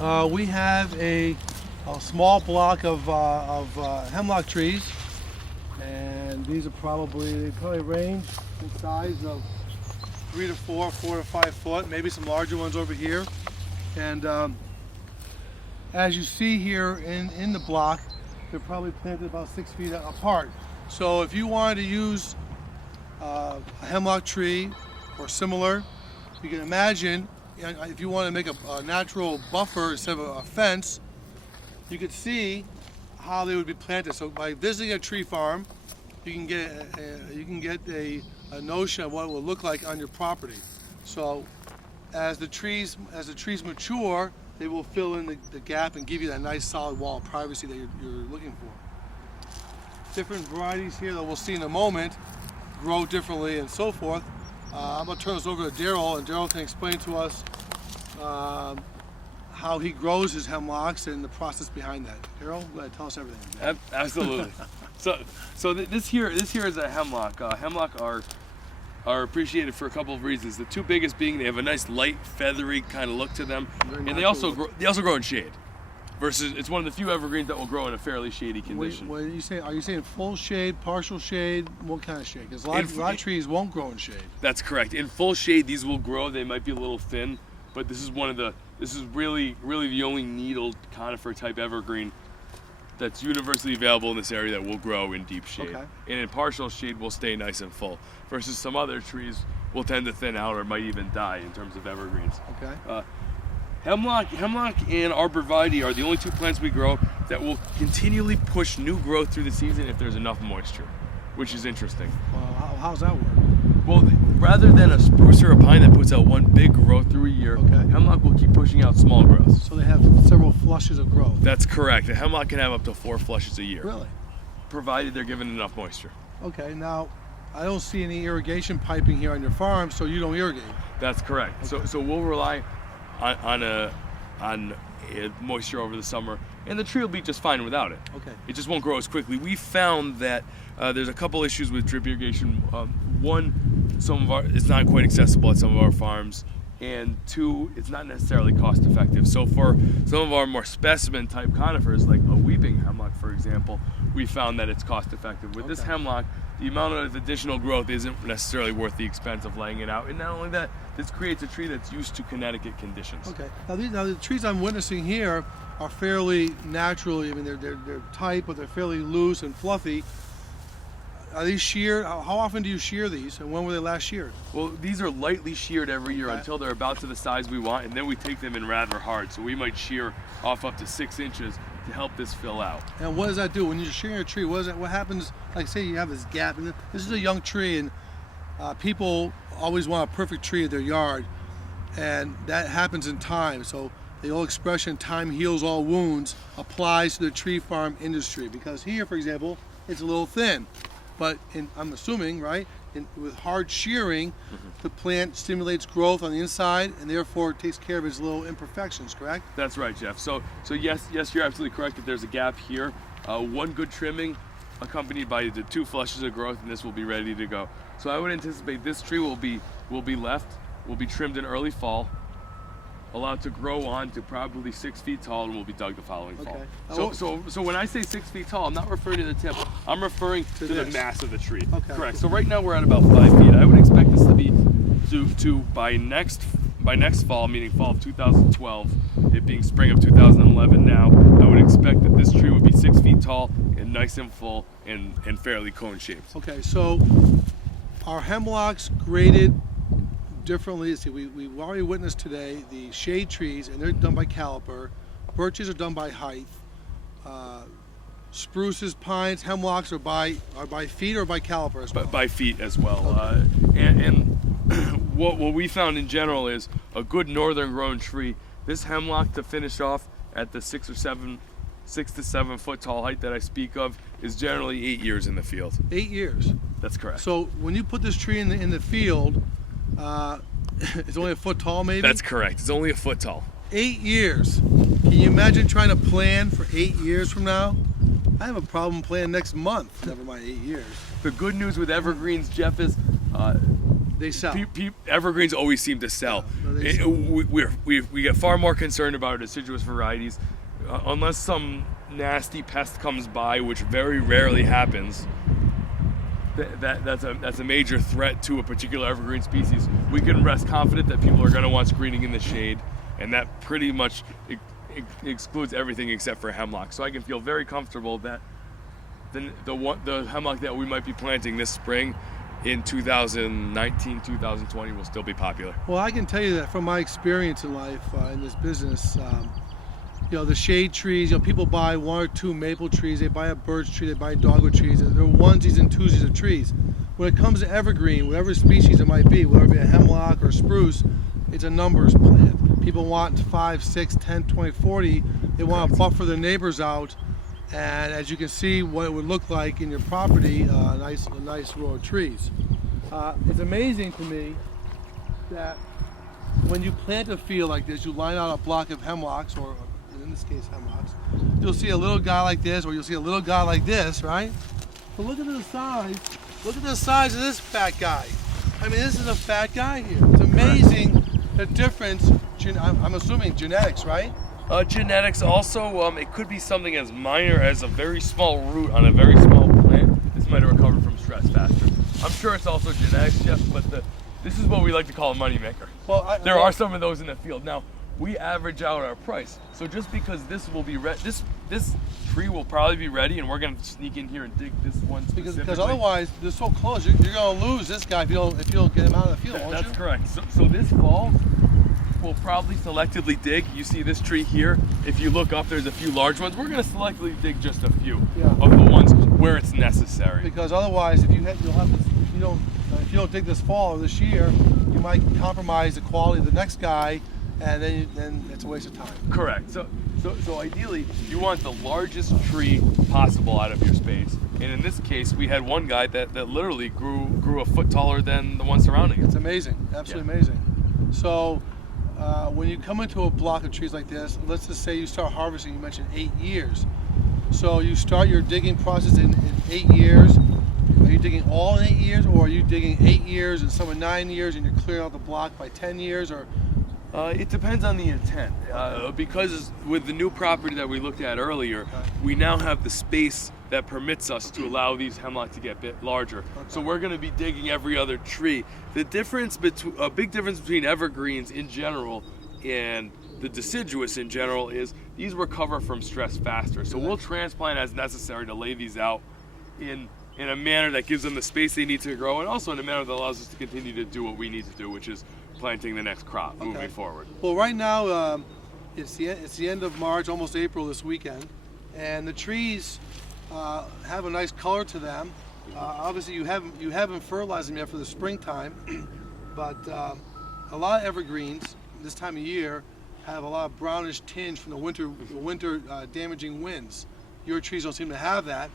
We have a small block of hemlock trees, and these are they probably range in size of 3 to 4, 4 to 5 foot, maybe some larger ones over here. And as you see here in the block, they're probably planted about 6 feet apart. So if you wanted to use a hemlock tree or similar, you can imagine if you want to make a natural buffer instead of a fence, you could see how they would be planted. So by visiting a tree farm, you can get a notion of what it will look like on your property. So as the trees mature, they will fill in the gap and give you that nice solid wall of privacy that you're looking for. Different varieties here that we'll see in a moment grow differently and so forth. I'm going to turn this over to Darryl, and Darryl can explain to us how he grows his hemlocks and the process behind that. Darryl, go ahead, tell us everything. Absolutely. So this here is a hemlock. Hemlock are appreciated for a couple of reasons. The two biggest being they have a nice light, feathery kind of look to them, and they also grow in shade. Versus, it's one of the few evergreens that will grow in a fairly shady condition. What are you saying full shade, partial shade? What kind of shade? Because a lot of trees won't grow in shade. That's correct. In full shade, these will grow. They might be a little thin, but this is really the only needled conifer type evergreen that's universally available in this area that will grow in deep shade. Okay. And in partial shade will stay nice and full. Versus some other trees will tend to thin out or might even die in terms of evergreens. Okay. Hemlock and arborvitae are the only two plants we grow that will continually push new growth through the season if there's enough moisture, which is interesting. How's that work? Well, rather than a spruce or a pine that puts out one big growth through a year, hemlock will keep pushing out small growths. So they have several flushes of growth. That's correct. A hemlock can have up to 4 flushes a year. Really? Provided they're given enough moisture. Okay, now I don't see any irrigation piping here on your farm, so you don't irrigate. That's correct. Okay. So we'll rely on moisture over the summer, and the tree will be just fine without it. Okay. It just won't grow as quickly. We found that there's a couple issues with drip irrigation. One, it's not quite accessible at some of our farms, and two, it's not necessarily cost effective. So for some of our more specimen type conifers, like a weeping hemlock, for example, we found that it's cost effective. With this hemlock, the amount of additional growth isn't necessarily worth the expense of laying it out. And not only that, this creates a tree that's used to Connecticut conditions. Okay. Now the trees I'm witnessing here are fairly natural. I mean, they're tight, but they're fairly loose and fluffy. Are these sheared? How often do you shear these, and when were they last sheared? Well, these are lightly sheared every year until they're about to the size we want, and then we take them in rather hard. So we might shear off up to 6 inches to help this fill out. And what does that do when you're shearing a tree? What happens? Like, say you have this gap, and this is a young tree, and people always want a perfect tree in their yard, and that happens in time. So the old expression, "time heals all wounds," applies to the tree farm industry. Because here, for example, it's a little thin, but I'm assuming, right, with hard shearing, the plant stimulates growth on the inside and therefore takes care of its little imperfections, correct? That's right, Jeff. So yes, you're absolutely correct that there's a gap here. One good trimming accompanied by the 2 flushes of growth, and this will be ready to go. So I would anticipate this tree will be trimmed in early fall, allowed to grow on to probably 6 feet tall, and will be dug the following fall. So when I say 6 feet tall, I'm not referring to the tip. I'm referring to the mass of the tree. Okay. Correct. So right now we're at about 5 feet. I would expect this to be by next fall, meaning fall of 2012, it being spring of 2011 now, I would expect that this tree would be 6 feet tall and nice and full and fairly cone shaped. Okay, so are hemlocks graded differently? See, we've already witnessed today the shade trees, and they're done by caliper. Birches are done by height. Spruces, pines, hemlocks are by feet or by caliper as well? By feet as well. Okay. And what we found in general is a good northern grown tree. This hemlock, to finish off at the 6 to 7 foot tall height that I speak of, is generally 8 years in the field. 8 years. That's correct. So when you put this tree in the field, it's only a foot tall, maybe? That's correct. It's only a foot tall. 8 years. Can you imagine trying to plan for 8 years from now? I have a problem planning next month, never mind 8 years. The good news with evergreens, Jeff, is They sell. Evergreens always seem to sell. Yeah, no, they sell. We get far more concerned about our deciduous varieties, unless some nasty pest comes by, which very rarely happens. That's a major threat to a particular evergreen species. We can rest confident that people are going to want screening in the shade, and that pretty much excludes everything except for hemlock. So I can feel very comfortable that the hemlock that we might be planting this spring in 2019, 2020 will still be popular. Well, I can tell you that from my experience in life in this business, the shade trees, people buy 1 or 2 maple trees, they buy a birch tree, they buy dogwood trees, and they're onesies and twosies of trees. When it comes to evergreen, whatever species it might be, whether it be a hemlock or spruce, it's a numbers plant. People want 5, 6, 10, 20, 40. They want to buffer their neighbors out. And as you can see, what it would look like in your property, a nice row of trees. It's amazing to me that when you plant a field like this, you line out a block of hemlocks, or in this case hemlocks, you'll see a little guy like this, or you'll see a little guy like this, right? But look at the size. Look at the size of this fat guy. I mean, this is a fat guy here. It's amazing the difference. I'm assuming genetics, right? Genetics also, it could be something as minor as a very small root on a very small plant. This might have recovered from stress faster. I'm sure it's also genetics, Jeff, but this is what we like to call a moneymaker. Well, there are some of those in the field. Now, we average out our price. So just because this will be this tree will probably be ready, and we're going to sneak in here and dig this one specifically. Because otherwise, they're so close, you're going to lose this guy if you don't get him out of the field, won't you? That's correct. So this fall, we'll probably selectively dig. You see this tree here. If you look up, there's a few large ones. We're going to selectively dig just a few of the ones where it's necessary. Because otherwise, if you don't dig this fall or this year, you might compromise the quality of the next guy, and then it's a waste of time. Correct. So ideally, you want the largest tree possible out of your space. And in this case, we had one guy that literally grew a foot taller than the one surrounding it. It's amazing, absolutely amazing. So when you come into a block of trees like this, let's just say you start harvesting, you mentioned 8 years. So you start your digging process in 8 years. Are you digging all in 8 years, or are you digging 8 years and some in 9 years, and you're clearing out the block by 10 years, or? It depends on the intent. Because with the new property that we looked at earlier, we now have the space that permits us to allow these hemlock to get a bit larger. So we're going to be digging every other tree. A big difference between evergreens in general and the deciduous in general is these recover from stress faster. So we'll transplant as necessary to lay these out in a manner that gives them the space they need to grow, and also in a manner that allows us to continue to do what we need to do, which is planting the next crop moving forward. Well, right now it's the end of March, almost April this weekend, and the trees have a nice color to them. Obviously, you haven't fertilized them yet for the springtime, but a lot of evergreens this time of year have a lot of brownish tinge from the winter damaging winds. Your trees don't seem to have that.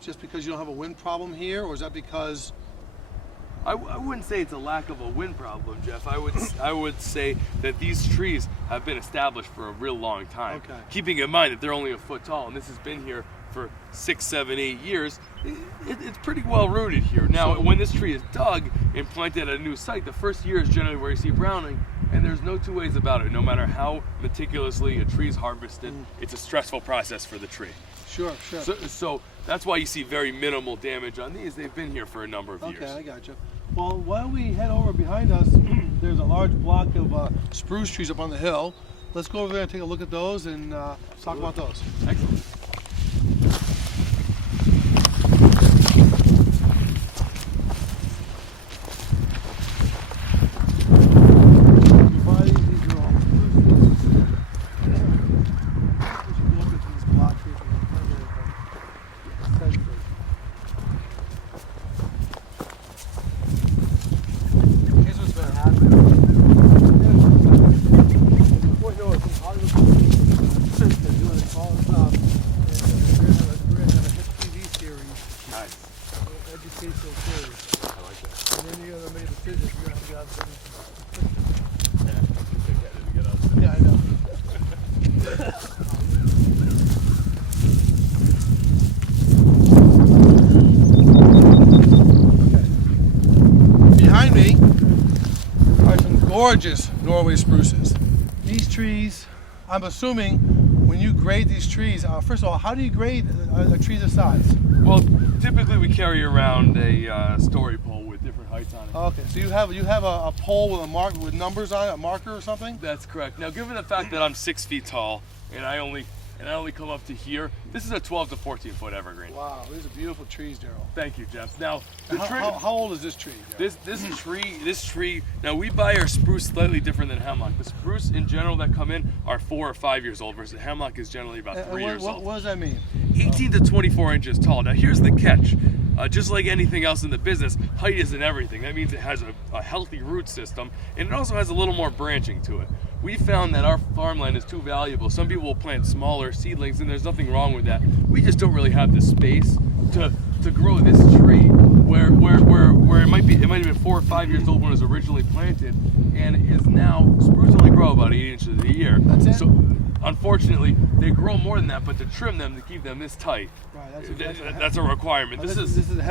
Just because you don't have a wind problem here, or is that because? I wouldn't say it's a lack of a wind problem, Jeff. I would say that these trees have been established for a real long time. Okay. Keeping in mind that they're only a foot tall, and this has been here for 6, 7, 8 years, it's pretty well rooted here. Now, when this tree is dug and planted at a new site, the first year is generally where you see browning, and there's no two ways about it. No matter how meticulously a tree is harvested, it's a stressful process for the tree. Sure. So that's why you see very minimal damage on these. They've been here for a number of years. Okay, I gotcha. Well, why don't we head over behind us? There's a large block of spruce trees up on the hill. Let's go over there and take a look at those and talk about those. Excellent. gorgeous Norway spruces. These trees, I'm assuming when you grade these trees, first of all, how do you grade a tree this size? Well, typically we carry around a story pole with different heights on it. Okay, so you have a pole with numbers on it, a marker or something? That's correct. Now, given the fact that I'm 6 feet tall and I only come up to here, this is a 12 to 14 foot evergreen. Wow, these are beautiful trees, Darryl. Thank you, Jeff. Now, How old is this tree, Darryl? This tree. Now we buy our spruce slightly different than hemlock. The spruce in general that come in are 4 or 5 years old, versus hemlock is generally about 3 years old. What does that mean? 18 to 24 inches tall. Now here's the catch. Just like anything else in the business, height isn't everything. That means it has a healthy root system, and it also has a little more branching to it. We found that our farmland is too valuable. Some people will plant smaller seedlings, and there's nothing wrong with that. We just don't really have the space to grow this tree where it might have been 4 or 5 years old when it was originally planted, and is now spruce only grow about 8 inches a year. That's it? So unfortunately, they grow more than that, but to trim them, to keep them this tight, Right, that's a requirement. This is a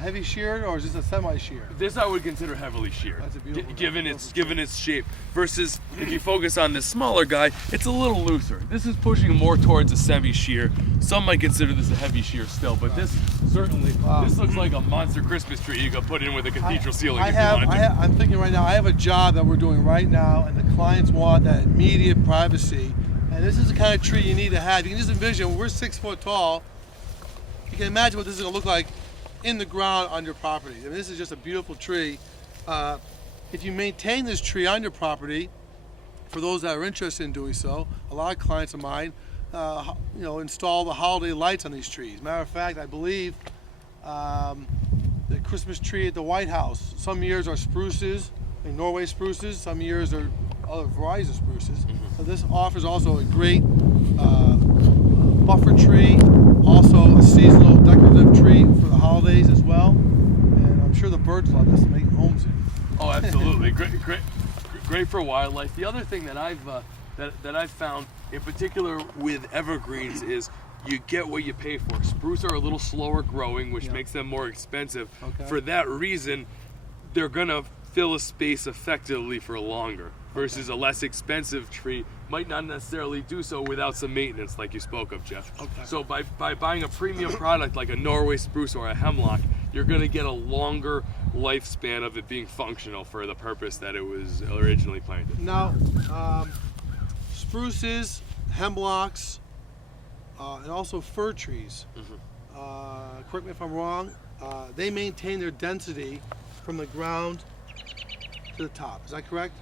heavy sheared, or is this a semi-sheared? This I would consider heavily sheared, That's a beautiful, given its shape. Versus if you focus on this smaller guy, it's a little looser. This is pushing more towards a semi-shear. Some might consider this a heavy shear still, but this certainly this looks like a monster Christmas tree you could put in with a cathedral ceiling. I'm thinking right now, I have a job that we're doing right now, and the clients want that immediate privacy. And this is the kind of tree you need to have. You can just envision, we're 6 foot tall. You can imagine what this is going to look like in the ground on your property. I mean, this is just a beautiful tree. If you maintain this tree on your property, for those that are interested in doing so, a lot of clients of mine, install the holiday lights on these trees. Matter of fact, I believe the Christmas tree at the White House, some years are spruces, like Norway spruces, some years are other varieties of spruces. So this offers also a great buffer tree, also a seasonal decorative tree for the holidays as well. And I'm sure the birds love this to make homes in. Oh, absolutely. Great for wildlife. The other thing that I've found, in particular with evergreens, is you get what you pay for. Spruce are a little slower growing, which makes them more expensive. Okay. For that reason, they're gonna fill a space effectively for longer, versus a less expensive tree might not necessarily do so without some maintenance, like you spoke of, Jeff. Okay. So by buying a premium product like a Norway spruce or a hemlock, you're going to get a longer lifespan of it being functional for the purpose that it was originally planted. Now, spruces, hemlocks, and also fir trees, correct me if I'm wrong, they maintain their density from the ground to the top. Is that correct?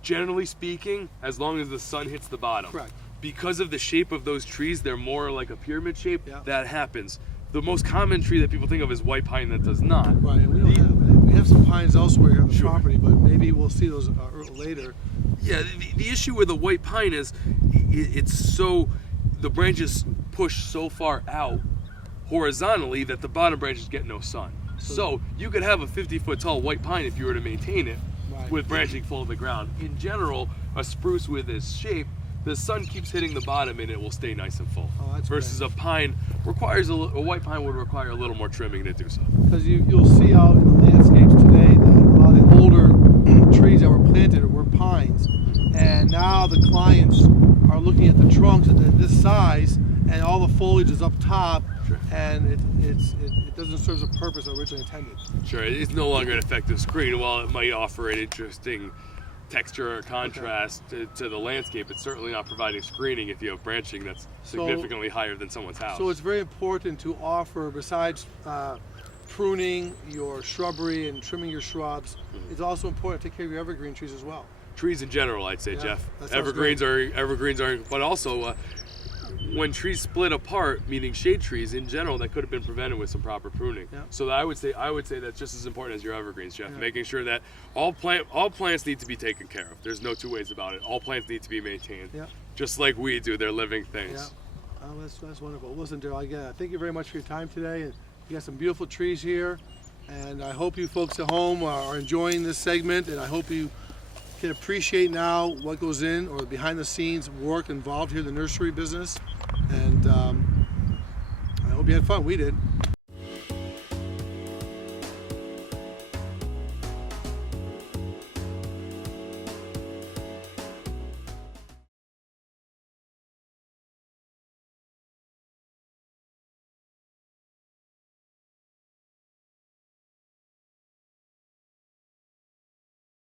Generally speaking, as long as the sun hits the bottom. Correct. Because of the shape of those trees, they're more like a pyramid shape. Yeah. That happens. The most common tree that people think of is white pine that does not. Right, and we have some pines elsewhere here on the property, but maybe we'll see those later. Yeah, the issue with the white pine is the branches push so far out horizontally that the bottom branches get no sun. So you could have a 50-foot tall white pine if you were to maintain it with branching full of the ground. In general, a spruce with this shape, the sun keeps hitting the bottom and it will stay nice and full. Oh, that's versus great. a pine requires a white pine would require a little more trimming to do so. Because you'll see out in the landscapes today that a lot of the older trees that were planted were pines, and now the clients are looking at the trunks at this size, and all the foliage is up top. Sure. And it doesn't serve the purpose originally intended. Sure, it's no longer an effective screen. While it might offer an interesting texture or contrast to the landscape, it's certainly not providing screening if you have branching that's significantly higher than someone's house. So it's very important to offer, besides pruning your shrubbery and trimming your shrubs, it's also important to take care of your evergreen trees as well. Trees in general, I'd say, Yeah, Jeff. that sounds Evergreens are, but also when trees split apart, meaning shade trees in general, that could have been prevented with some proper pruning. Yeah. So I would say that's just as important as your evergreens, Jeff. Yeah. Making sure that all plants need to be taken care of. There's no two ways about it. All plants need to be maintained, Yeah. just like we do. They're living things. Yeah. Oh, that's wonderful. Listen, Darryl, again, thank you very much for your time today. And you got some beautiful trees here, and I hope you folks at home are enjoying this segment, and I hope you can appreciate now what goes in, or the behind the scenes work involved here in the nursery business. And I hope you had fun. We did.